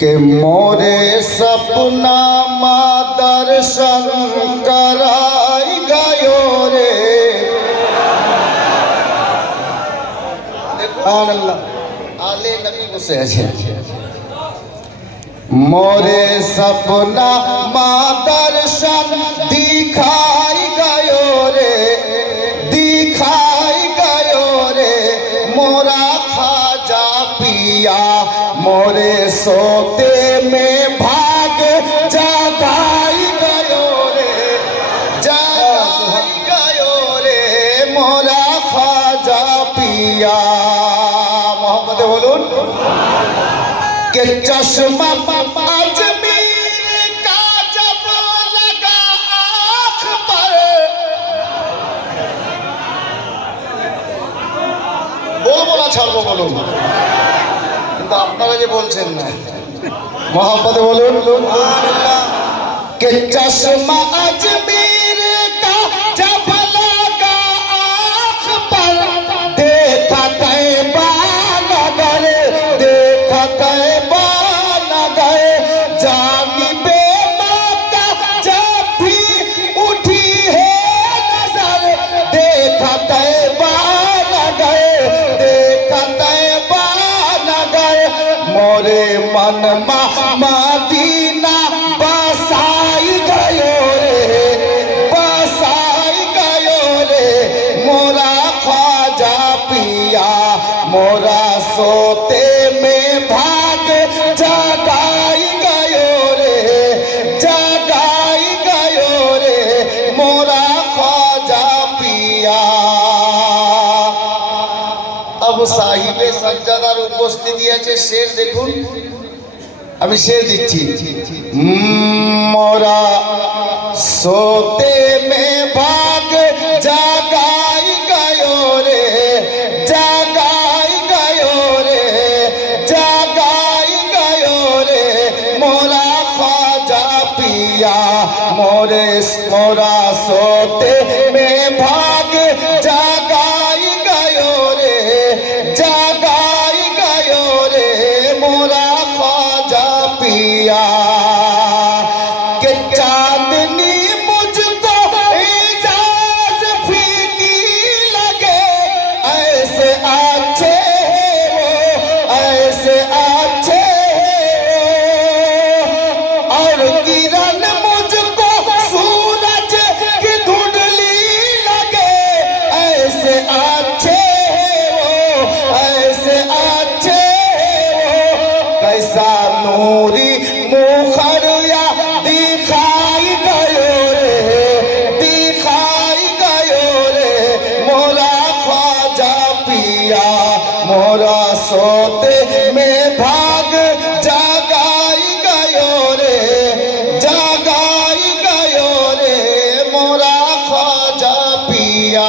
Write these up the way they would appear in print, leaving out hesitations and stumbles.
के मोरे सपना माँ दर्शन कराई गयो रे। आले नबी को से मोरे सपना माँ दर्शन दिखाई गयो रे, दिखाई गयो रे। मोरा खाजा पिया मोरे सोते में भाग जगाई गयो रे, जगाई गयो रे। मोरा खाजा पिया मोहम्मद बोलून के चश्मा अजमीर का जब लगा आँख पर, বলবো না ছাড়বো বলুন, কিন্তু আপনারা যে বলছেন না মোহাম্মদ বলুন के चश्मा अजमीर का जब लगा आँख पर, देखा तैबा नगर, देखा तैबा नगर। जानिबे मक्का जब भी उठी है नजर, देखा तैबा नगर, देखा तैबा नगर। मोरे मन मदीना बसाई गयो रे, बसाई गयो रे। मोरा ख्वाजा पिया मोरा सोते में भाग जगाई गयो रे, जगाई गयो रे। मोरा ख्वाजा पिया। अब साहिबे सज्जादार उपस्थिति আছে শের দেখুন, আমি শের দিচ্ছি। मोरा सोते में भाग जगाई गयो रे, जगाई गयो रे, जगाई गयो रे। मोरा ख्वाजा पिया मोरे मोरा सोते में भाग जगाई गयो रे, जगाई गयो रे। मोरा ख्वाजा पिया के चांदनी मुझको इजाज फीकी लगे, ऐसे अच्छे हो, ऐसे अच्छे हो। और किरण मुझको सूरज की धुंधली लगे, ऐसे अच्छे हो, ऐसे अच्छे हो। कैसा नूरी मुखरिया दिखाई गयो रे, दिखाई गयो रे। मोरा ख्वाजा पिया मोरा सोते में भाग जगाई गयो रे, जगाई गयो रे। मोरा ख्वाजा पिया।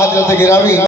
हजरत गिरावी।